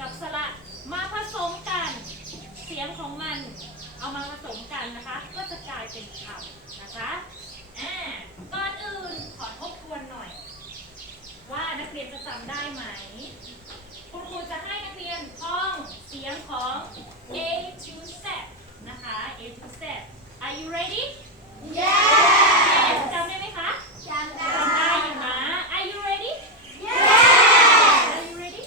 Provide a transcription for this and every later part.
กับสระมาผสมกันเสียงของมันเอามาผสมกันนะคะก็จะกลายเป็นคำนะคะก่อนอื่นขอทบทวนหน่อยว่านักเรียนจะจำได้ไหมคุณครูจะให้นักเรียนท่องเสียงของ A to Z นะคะ A to Z Are you ready? Yes จำได้ไหมคะจำได้อยู่นะ Are you ready? Yes Are you ready?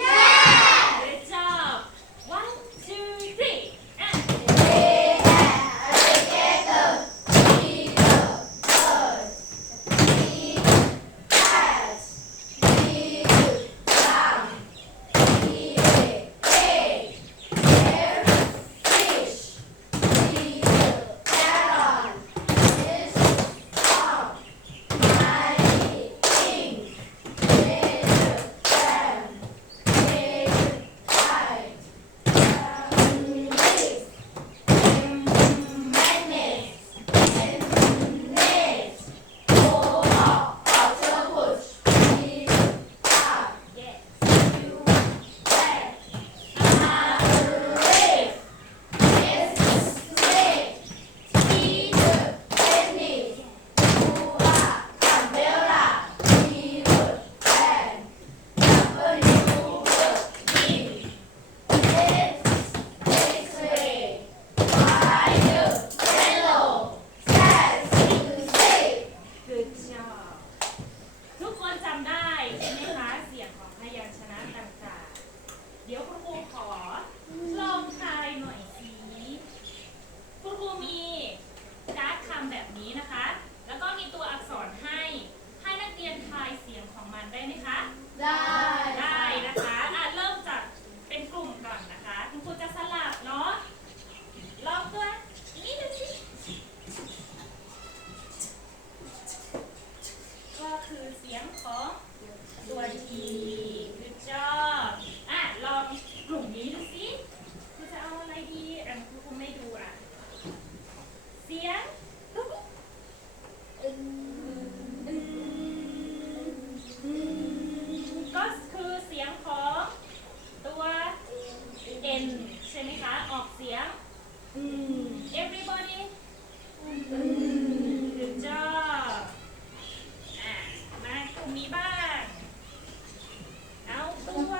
Yes Good job 1, 2, 3ทุกคนจำได้ใช่ไหมคะเสียงของพยัญชนะต่างๆเดี๋ยวคุณครูขอลองทายหน่อยสิคุณครูมีการ์ดคำแบบนี้นะคะแล้วก็มีตัวอักษรให้นักเรียนทายเสียงของมันได้ไหมคะได้นะคะเริ่มจากเป็นกลุ่มก่อนนะคะคุณครูจะสลับเนาะลองตัวนี้ดูสิก็คือเสียงของตัวทีคือจอบลองกลุ่มนี้ดูสิคุณจะเอาอะไรดีคุณไม่ดูเสียงก็คือเสียงของตัว N ใช่ไหมคะออกเสียงeverybody good job มากลุ่มนี้บ้างเอาตัว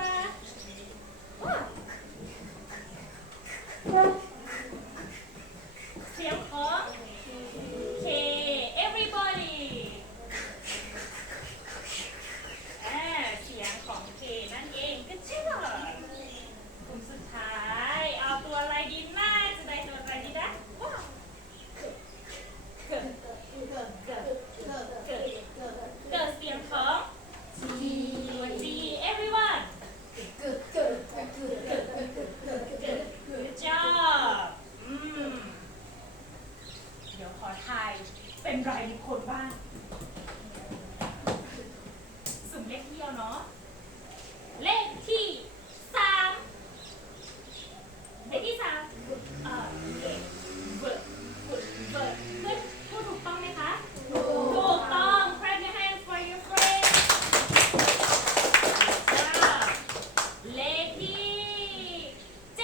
เสียงของ K everybody เสียงของ K นั่นเองก็ชื่อกลุ่มสุดท้ายเอาตัวอะไรดีน่าจะได้ตัวอะไรดีนะว้าวเกิดเสียงของ ตัว G everyone good job เดี๋ยวขอทายเป็นรายบุคคลบ้างสุ่มเลขที่เอาเนาะเลขที่3เลขที่3เบิร์ดเพื่อนพูดถูกต้องไหมคะถูกต้อง clap your hands for your friend เลขที่7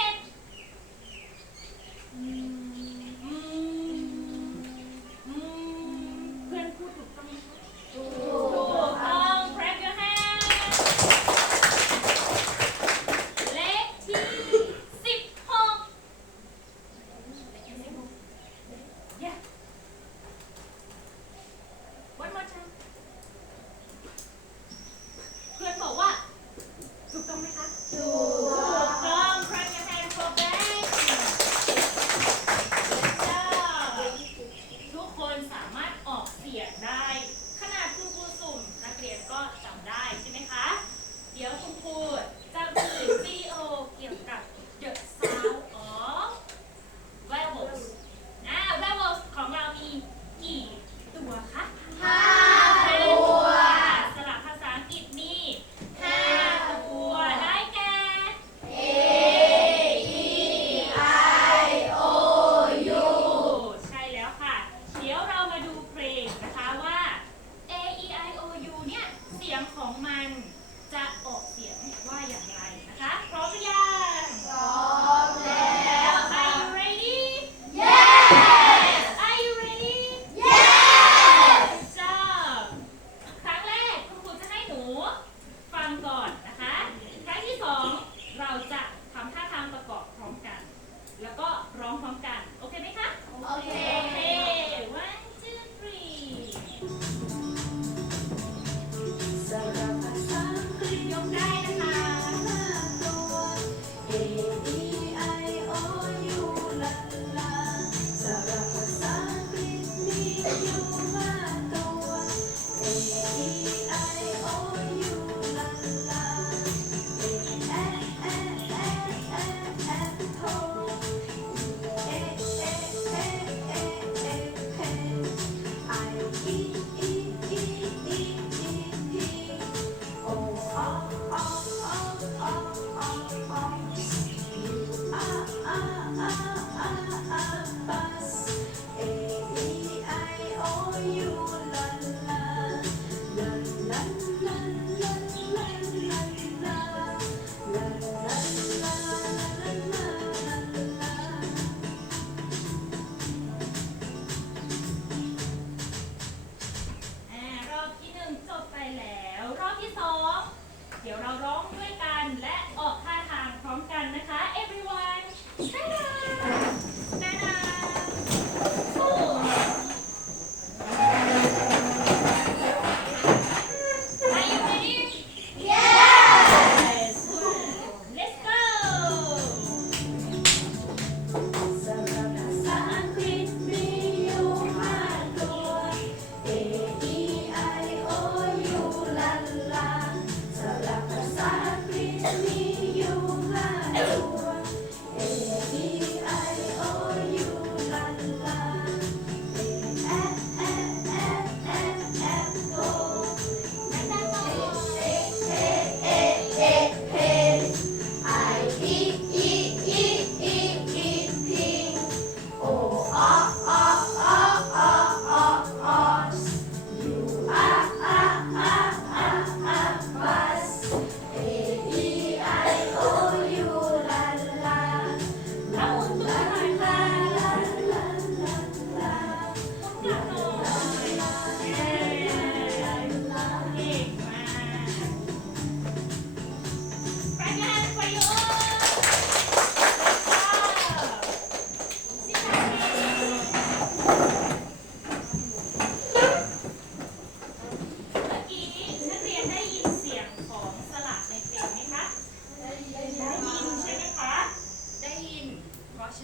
เพื่อนพูดถูกต้องไหมคะถูกต้อง clap your hands เลขที่16 yeah one more time เพื่อนบอกว่าถูกต้องไหมคะถูก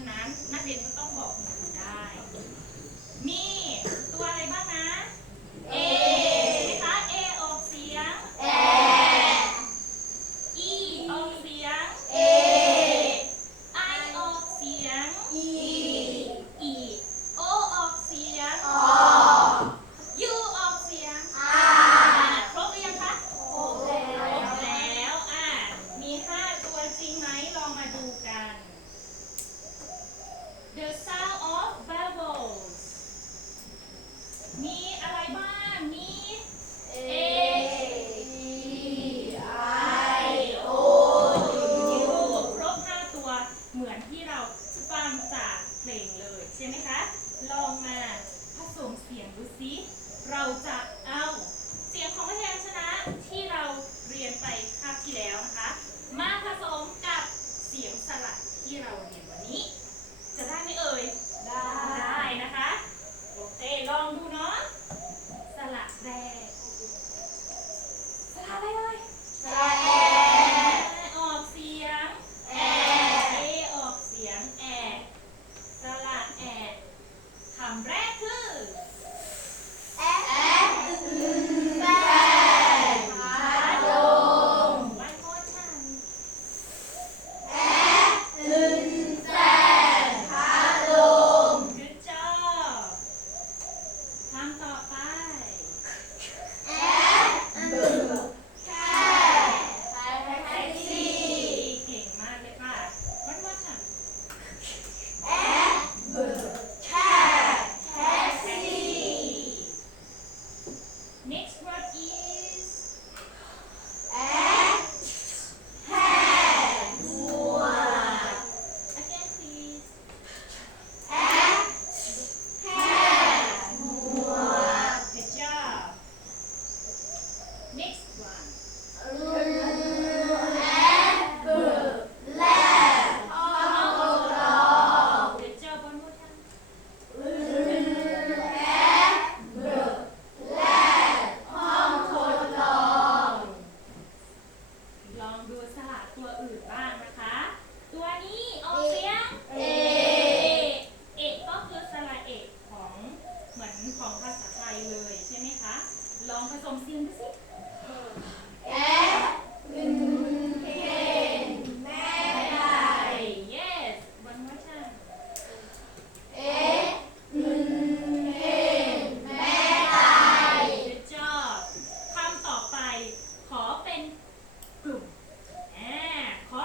นั้นนักเรียนก็ต้องบอกคุณครูได้ มีตัวอะไรบ้างนะ A ใช่ไหมคะ A ออกเสียง E ออกเสียง I ออกเสียง E O ออกเสียง U ออกเสียงครบหรือยังคะครบแล้วมี5ตัวจริงไหมลองมาดูกัน The sound of vowels มีอะไรบ้าง มี Aครบ5ตัวเหมือนที่เราฟังจากเพลงเลยใช่ไหมคะ ลองมาผสมเสียงดูซิเราจะเอาเสียงของพยัญชนะที่เราเรียนไปคาบที่แล้วนะคะ มาผสมกับเสียงสระที่เราเรียนวันนี้ จะได้ไหมเอ่ย ได้นะคะ โอเค ลองดูเนาะสระแรกสระอะไรเอ่ย ออกเสียงออกเสียงสระคำแรกคือ One more time Good job คำต่อไป เก่งมากเลยค่ะ One more time Next word is again please Good job Next one Good job one more timeลองดูสระตัวอื่นบ้างนะคะ ตัวนี้ออกเสียงเอกก็คือสระเอกของเหมือนของภาษาไทยเลยใช่ไหมคะ ลองผสมเสียงดูสิ Yes one more time Good job คำต่อไปขอเป็นกลุ่มขอ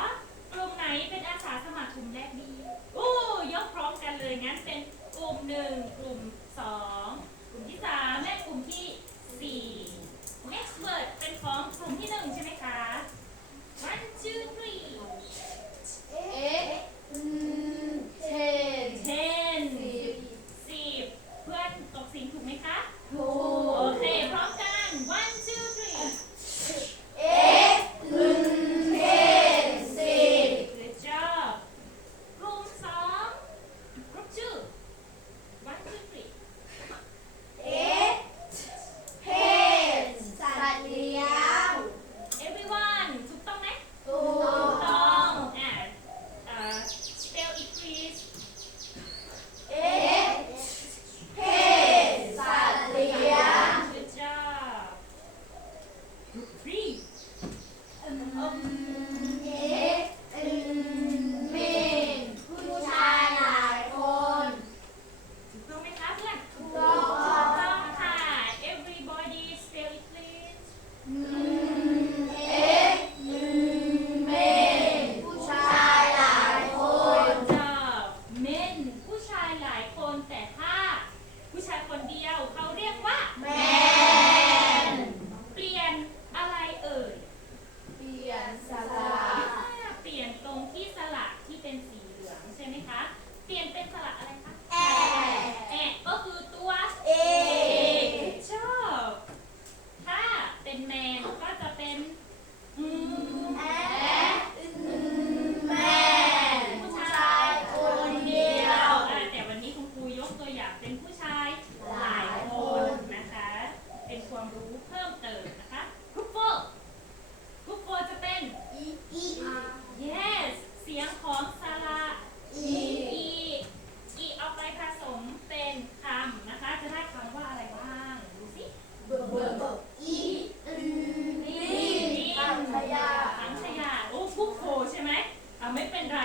ไม่เป็นไร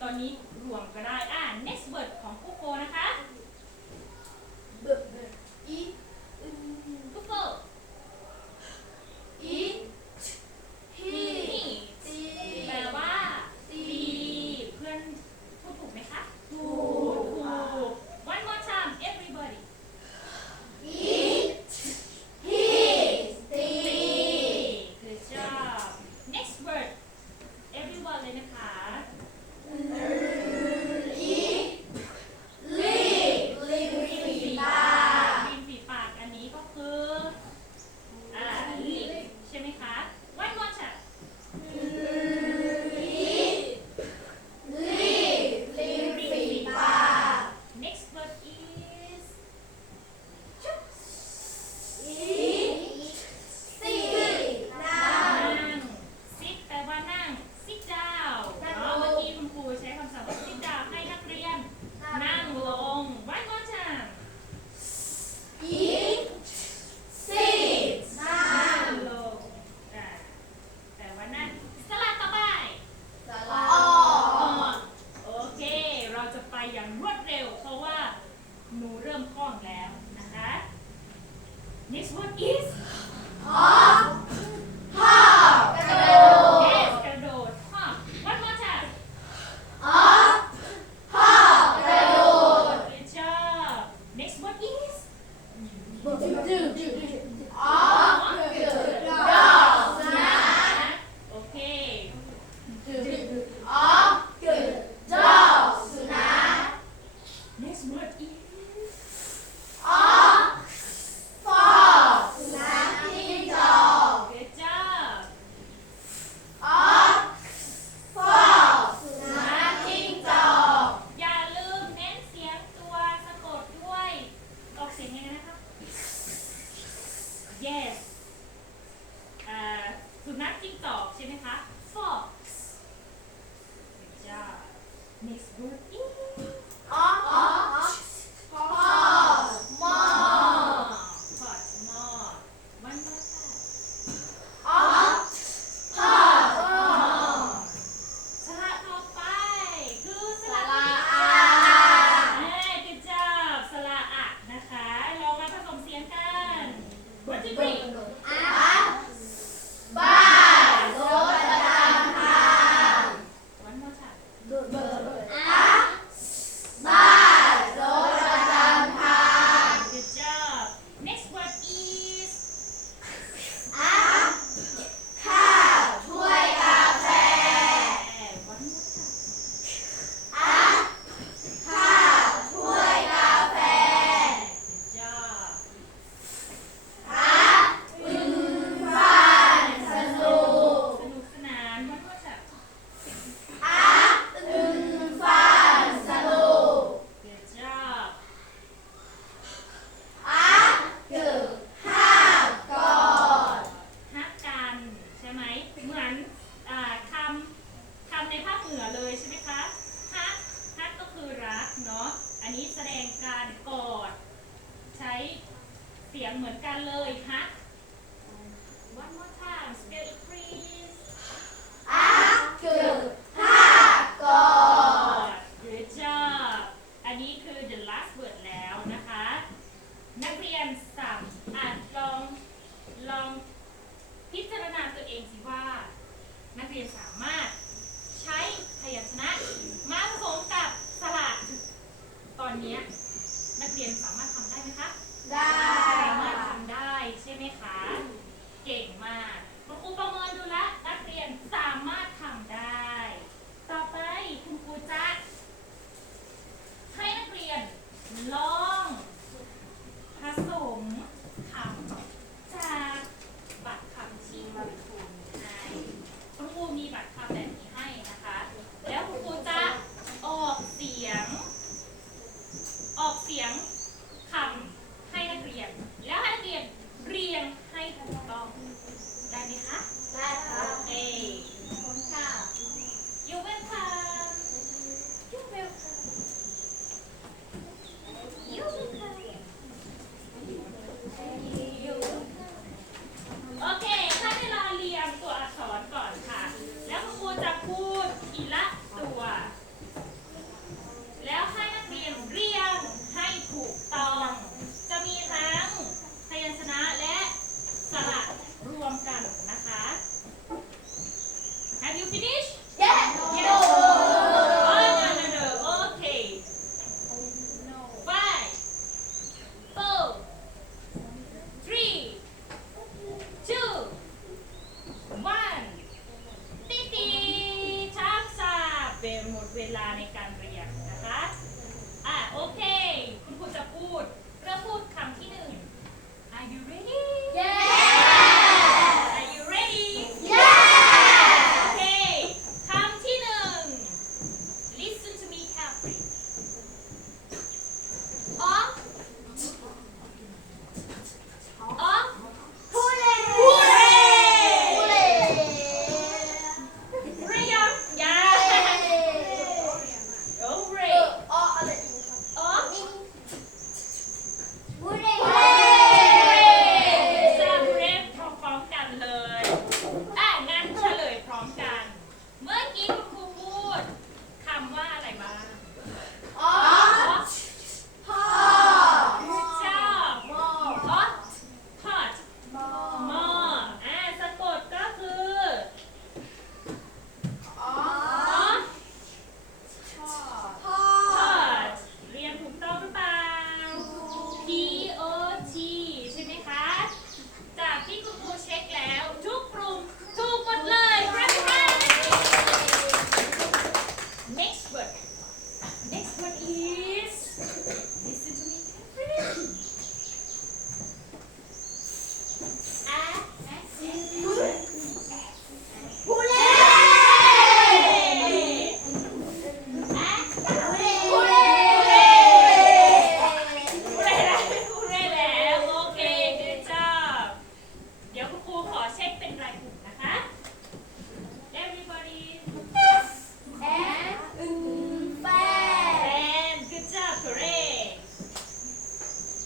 ตอนนี้รวมก็ได้ next word ของผู้โกนะคะ ผู้โก แปลว่าดีเพื่อนพูดถูกไหมคะถูก one more time everybody good job next word everyone เลยนะคะริมฝีปากอันนี้ก็คือlip ใช่ไหมคะ one more time next word is นั่ง sit แปลว่านั่ง sit down เมื่อกี้คุณครูใช้คำศัพท์ว่า sit down ให้นักเรียนนั่งลง one more time นั่งลงแปลว่านั่งสลัดต่อไปโอเค เราจะไปอย่างรวดเร็ว เพราะว่าหนูเริ่มคล่องแล้วนะคะ next word is yes กระโดด hop one more time good job next word is โอเค next word is good job อย่าลืมเน้นเสียงตัวสะกดด้วย ออกเสียงยังไงนะคะ yes สุนัขจิ้งจอกใช่ไหมคะ fox good job next word is pot more one more time สระต่อไปคือสระgood job สระอะนะคะลองมาผสมเสียงกัน What do you bring one more time good job next word is one more time good job สนุกสนาน one more time good job ฮักกันใช่ไหมเหมือนคำในภาคเหนือเลยใช่ไหมคะฮักก็คือรักเนาะอันนี้แสดงการกอดใช้เสียงเหมือนกันเลยฮัก one more time spell it please กอด good job อันนี้คือ the last word แล้วนะคะ นักเรียนลองพิจารณาตัวเองสิว่า นักเรียนสามารถใช้พยัญชนะมาผสมกับสระตอนนี้นักเรียนสามารถทำได้ไหมคะ สามารถทำได้ใช่ไหมคะ เก่งมากคุณครูประเมิ หมดเวลาในการเรียนนะคะโอเคคุณครูจะพูดเริ่มพูดคำที่หนึ่ง Are you ready? Yeah! Are you ready? Yeah! โอเคคำที่หนึ่ง Listen to me carefully อ๋อพูดเลย เรียกยาโอ้เรอ๋อ พูดเลย ซาบูเรฟพร้อมๆกันเลยงั้นเฉลยพร้อมกัน เมื่อกี้คุณครูพูดคำว่าอะไรบ้าง อ๋อ พ่อ ชอบ hot hot หม้อสะกดก็คือ hot hot เรียนถูกต้องหรือเปล่า P O T ใช่ไหมคะ จากที่คุณครูเช็คแล้วทุกกลุ่มถูกหมดเลยครับ Next word Next word is listen to me carefully. Hooray แล้ว โอเค good job เดี๋ยวคุณครูขอเช็คเป็นรายกลุ่มนะคะ Everybody and good job correct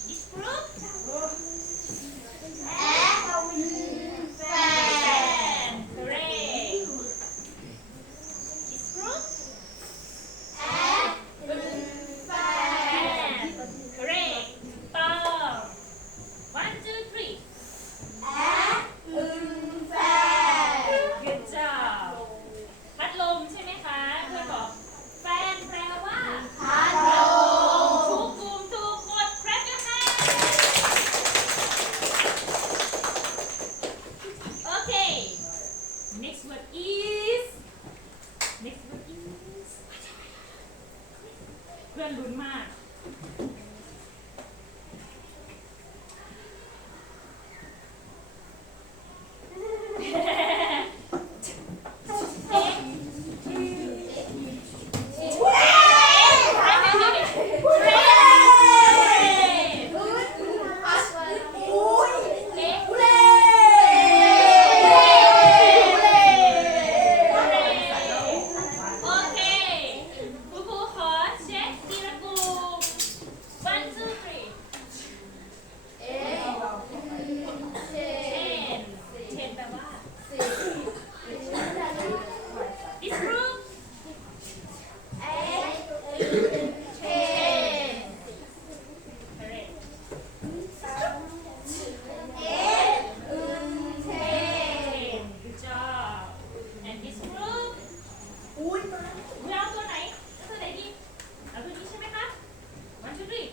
this group and correct this group and correct ต้อง one two three good job พัดลมใช่ไหมคะเพื่อนบอกแฟนแปลว่าทุกกลุ่มถูกหมด clap your hands okay next word is เพื่อนลุ้นมาก โอเคคุณครูขอเช็คทีละกลุ่ม one two three ten แปลว่า this group correct ten good job and this group เอาตัวไหนดีเอาตัวนี้ใช่ไหมคะ one two three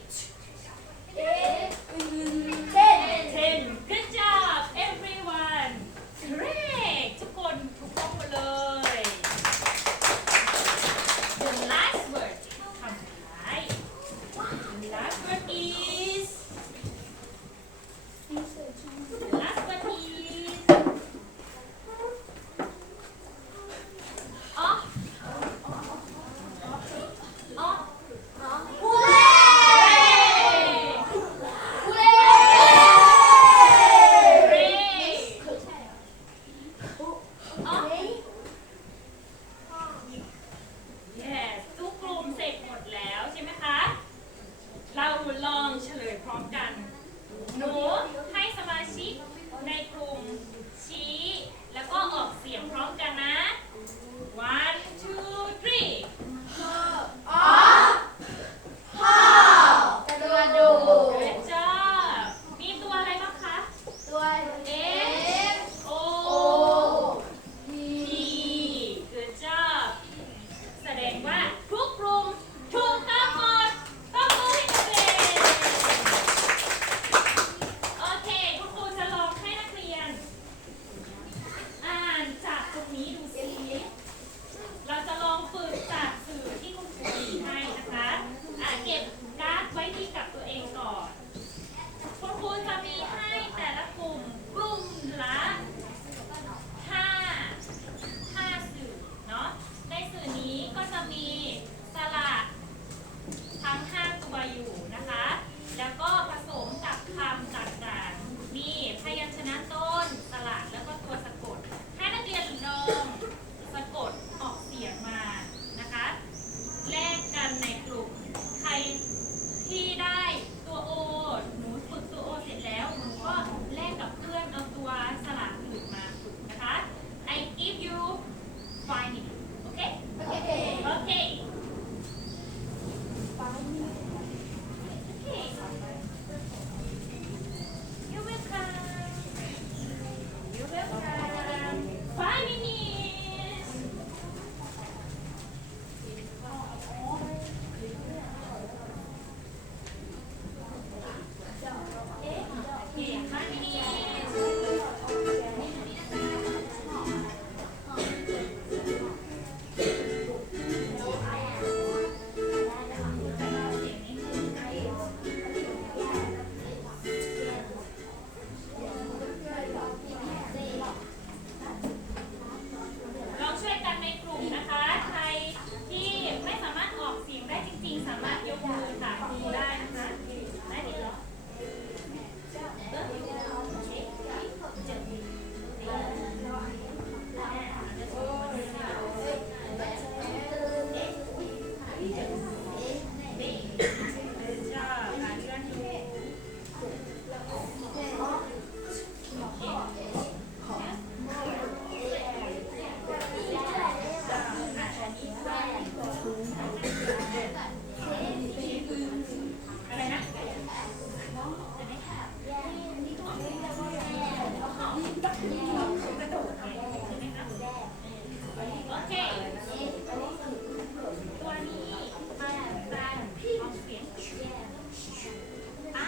10 good job everyone correct ทุกคนถูกต้องหมดเลย the last word คำสุดท้าย the last word is off yes ทุกกลุ่มเสร็จหมดแล้วใช่ไหมคะ เราลองเฉลยพร้อมกัน หนูให้สมาชิกในกลุ่มชี้ แล้วก็ออกเสียงพร้อมกันนะ one two three good job มีตัวอะไรบ้างคะ F O P good job แสดงว่าทุกกลุ่มถูกต้องหมดต้องมือให้นักเรียนโอเคคุณครูจะลองให้นักเรียน อ่านจากตรงนี้ดูสิเราจะลองฝึกจาก มีสระทั้ง5ตัวอยู่นะคะ แล้วก็ผสมกับคำต่างๆมีพยัญชนะต้นสระแล้วก็ตัวสะกดให้นักเรียนลองสะกดออกเสียงมานะคะแลกกันในกลุ่มใครที่ได้ตัวโอหนูฝึกตัวโอเสร็จแล้วหนูก็แลกกับเพื่อนเอาตัวสระอื่นมาฝึกนะคะ I give you 5 minutes okay Okay. okay You're welcome. You're welcome. 5 minutes. Okay, 5 minutes. ลองช่วยกันในกลุ่มนะคะ ใครที่ไม่สามารถออกเสียงได้จริงๆ สามารถยกมือถามครูได้นะคะได้เลย อะไรนะโอเค ตัวนี้มาจากออกเสียงอ่ะ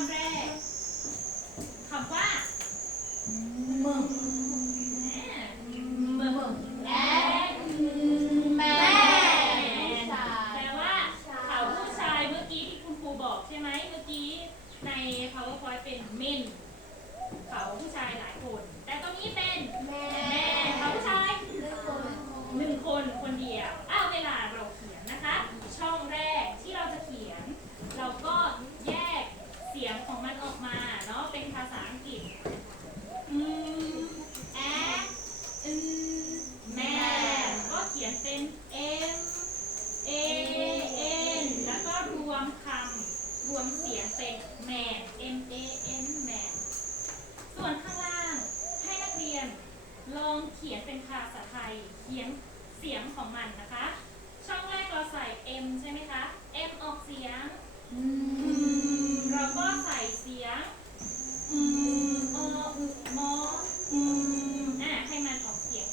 ำแรกคำว่า มึง มึง แม่ แปลว่าเขาผู้ชายเมื่อกี้ที่คุณครูบอกใช่ไหมเมื่อกี้ใน PowerPoint เป็นเม่นเขาผู้ชายหลายคน แต่ตรงนี้เป็น แม่ แม่เขาผู้ชายหนึ่งคนคนเดียวเวลาเราเขียนนะคะ ช่องแรกที่เราจะเขียน เราก็แยกเสียงของมันออกมาเนาะเป็นภาษาอังกฤษแอแม่ก็เขียนเป็น M A N แล้วก็รวมคำรวมเสียงเป็นแมน M A N แมนส่วนข้างล่างให้นักเรียนลองเขียนเป็นภาษาไทยเขียนเสียงของมันนะคะ ช่องแรกเราใส่ M ใช่ไหมคะ M ออกเสียงเราก็ใส่เสียงอมให้มันออกเสียง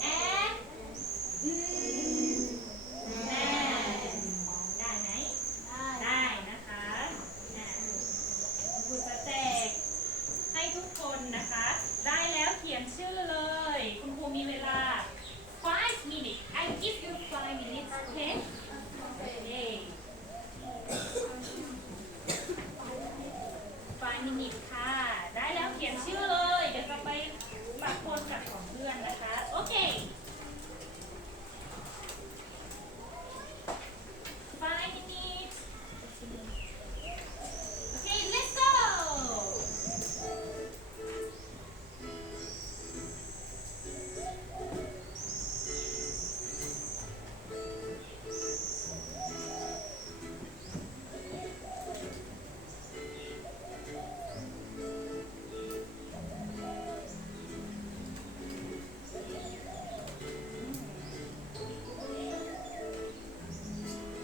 แอแม่ได้ไหมได้นะคะคุณจะแจกให้ทุกคนนะคะ ได้แล้วเขียนชื่อเลย คุณครูมีเวลา 5 minutes I give you 5 minutes okay okay 5 minutes ค่ะ ได้แล้วเขียนชื่อเลย เดี๋ยวจะไปปะปนกับของเพื่อนนะคะ โอเค 5 minutes okay let's go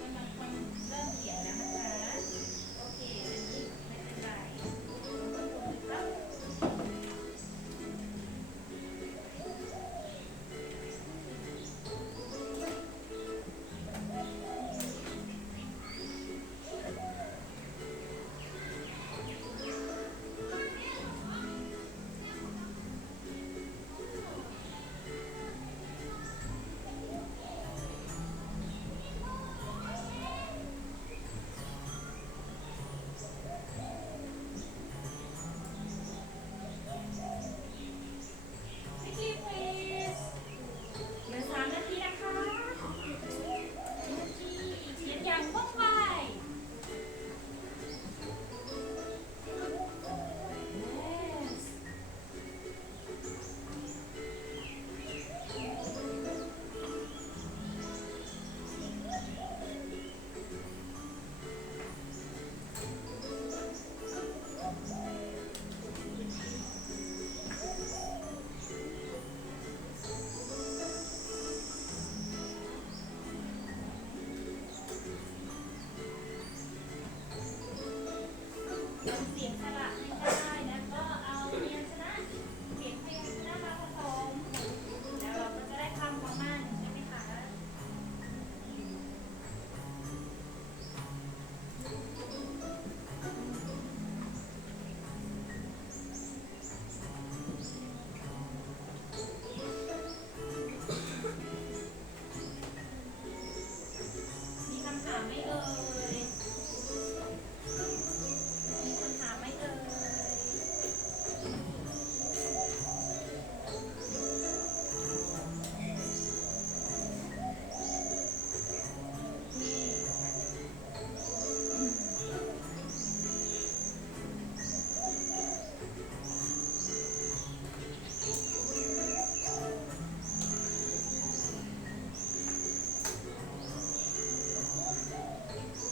กำลังคนเริ่มเขียนแล้วนะคะ โอเค อันนี้ไม่เป็นไรครับ Quickly please เหลือ3 นาทีนะคะนาทีเขียนอย่างว่องไว Yes เอาเสียงสระให้ได้แล้วก็เอาพยัญชนะเสียงพยัญชนะมาผสม แล้วเราก็จะได้คำของมันใช่ไหมคะ มีคำถามไหมเอ่ย มีคำถามไหมเอ่ย โ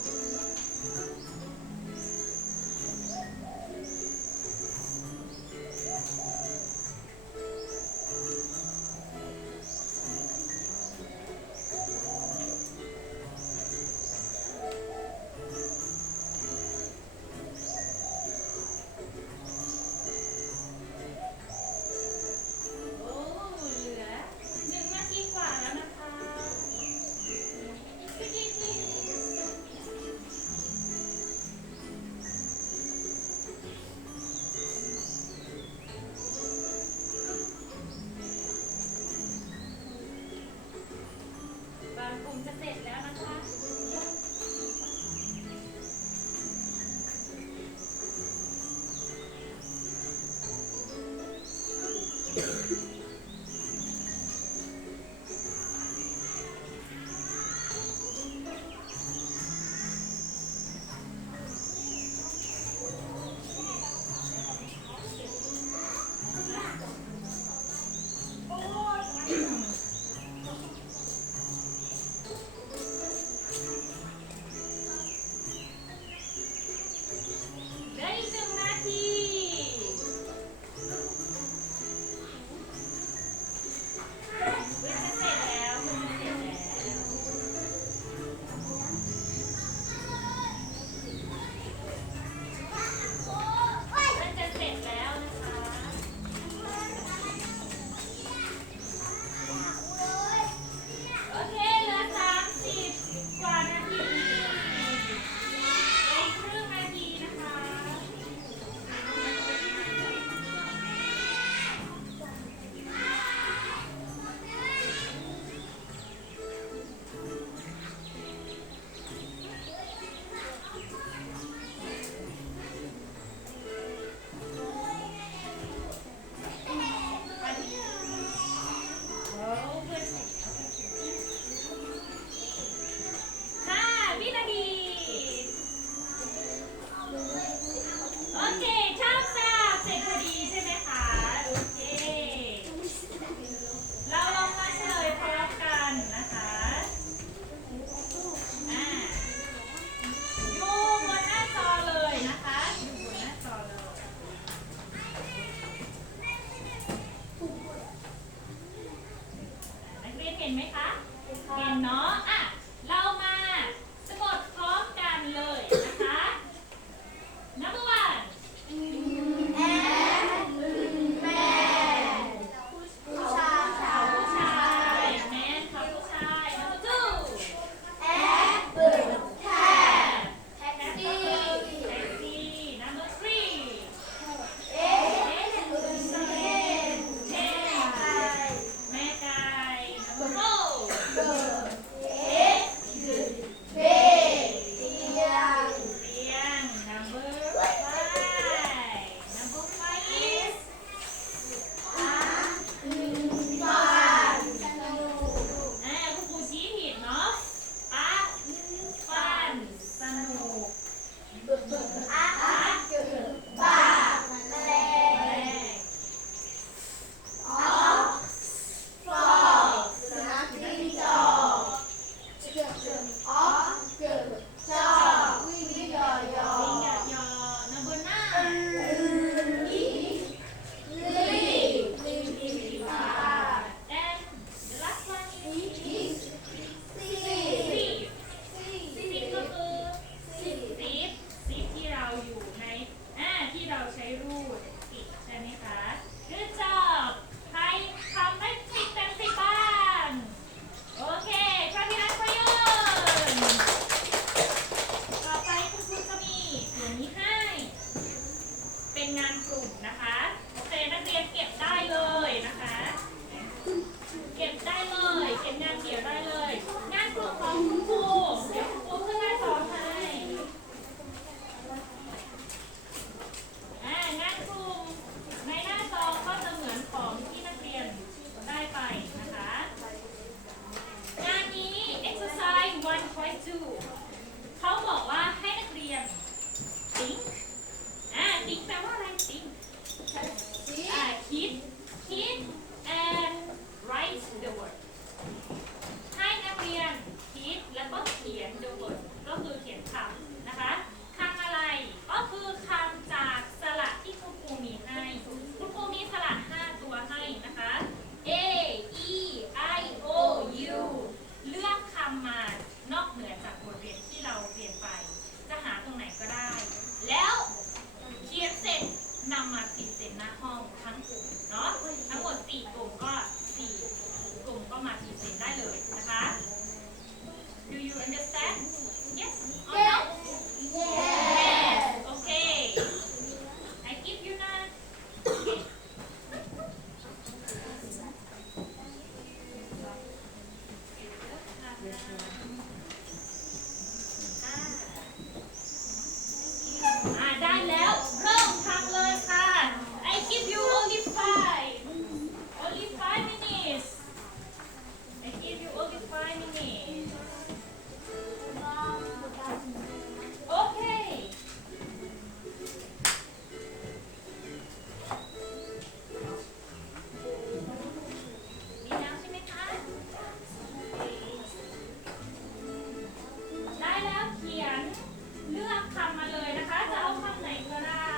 คำมาเลยนะคะ จะเอาคำไหนก็ได้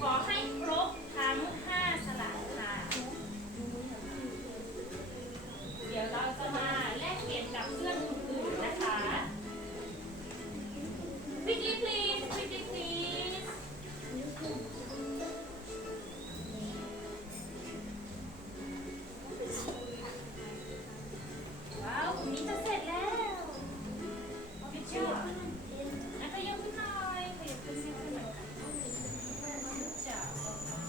ขอให้ครบทั้ง5สระค่ะ เดี๋ยวเราจะมาแลกเปลี่ยนกับเพื่อนอื่นๆนะคะ Quickly please quickly please ว้าวกลุ่มนี้จะเสร็จแล้วพิชเชอร์ขยับขึ้นหน่อยขยับขึ้นนิดหน่อยค่ะจ้า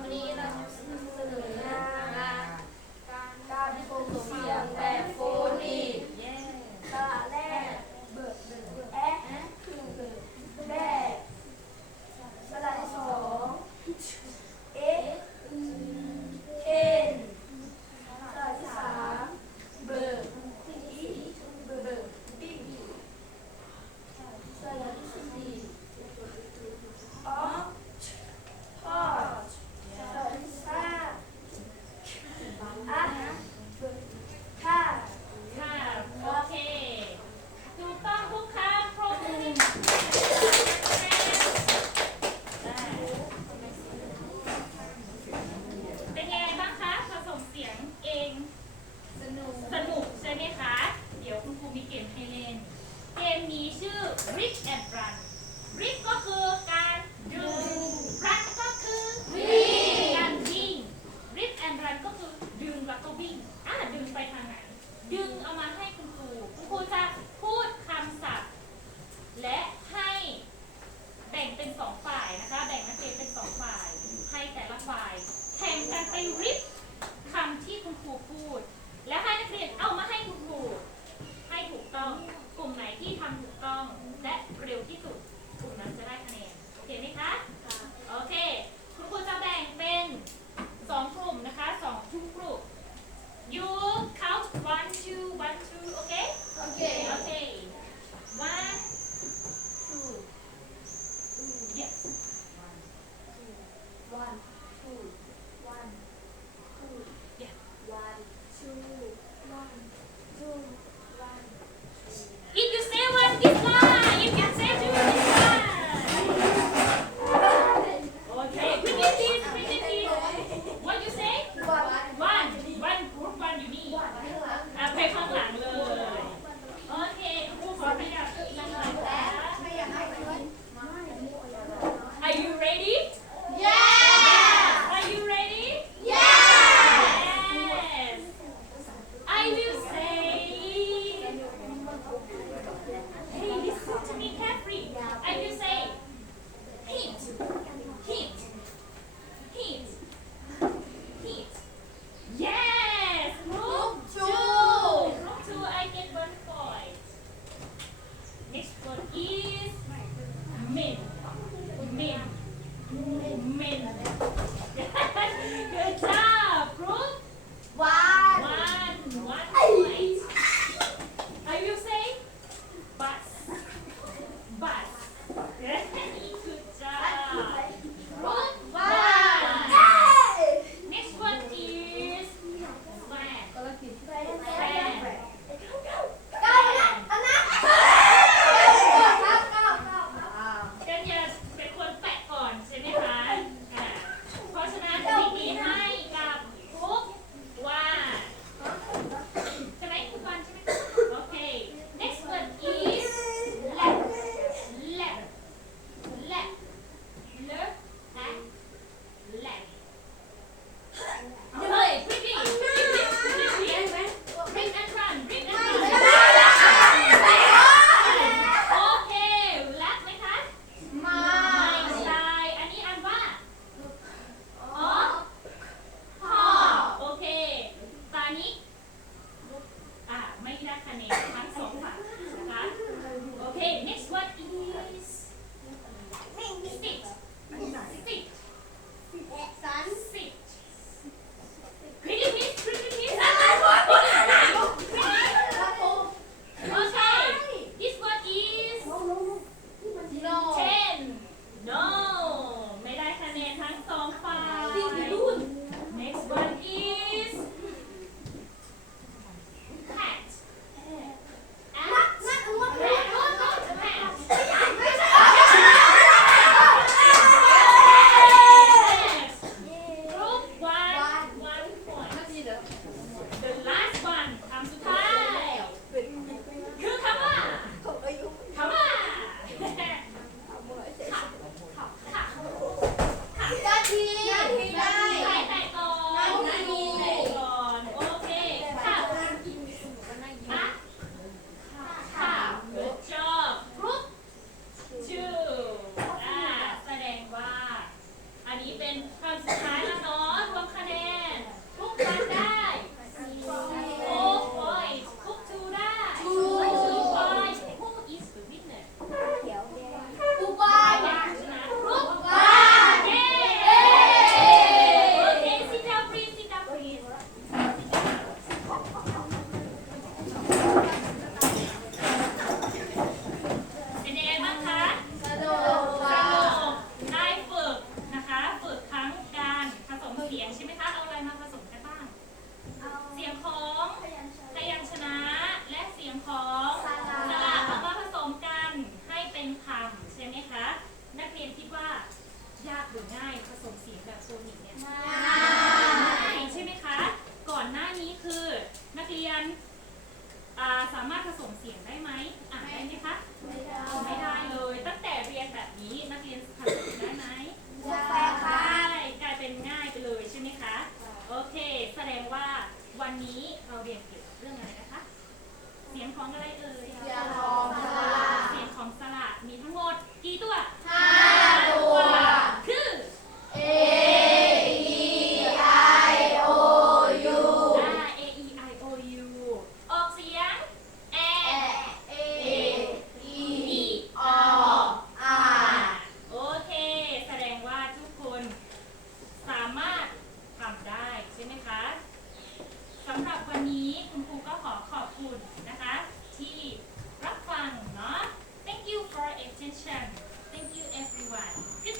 วันนี้เราจะเสนองานการส่งเสียงแบบโฟนีก เย้ สระแรกแอะแรกสระที่สองเอ็กเอ็นสระที่สามเบิร์อีเบิร์บิ๊กสระที่สี่ออฟพอชสระที่ห้า คำสุดท้ายแล้วเนาะรวมคะแนนทุกคนได้4 points ทุกทูได้ 2 points who is the winner กูบ้า ชนะทุกคนเย้โอเค sit down please sit down please เป็นยังไงบ้างคะ สนุก สนุกได้ฝึกนะคะ ฝึกทั้งการผสมเสียงใช่ไหมคะ เอาอะไรมาผสมกันบ้าง เสียงของพยัญชนะและเสียงของสระเอามาผสมกันให้เป็นคำใช่ไหมคะ นักเรียนคิดว่ายากหรือง่ายผสมเสียงแบบโซนิกเนี่ยง่ายใช่ไหมคะ ก่อนหน้านี้คือนักเรียนสามารถผสมเสียงได้ไหมอ่านได้ไหมคะ ไม่ได้เลย ตั้งแต่เรียนแบบนี้นักเรียนผสมได้ไหมได้กลายเป็นง่ายไปเลยใช่ไหมคะ โอเค แสดงว่าวันนี้เราเรียนเกี่ยวกับเรื่องอะไรนะคะ เสียงของอะไรเอ่ย เสียงของสระมีทั้งหมดกี่ตัว ตัว คือ A E I O U A E I O U ออกเสียง A E E O R โอเค แสดงว่าทุกคนสามารถทำได้ใช่ไหมคะ สำหรับวันนี้คุณครูก็ขอขอบคุณ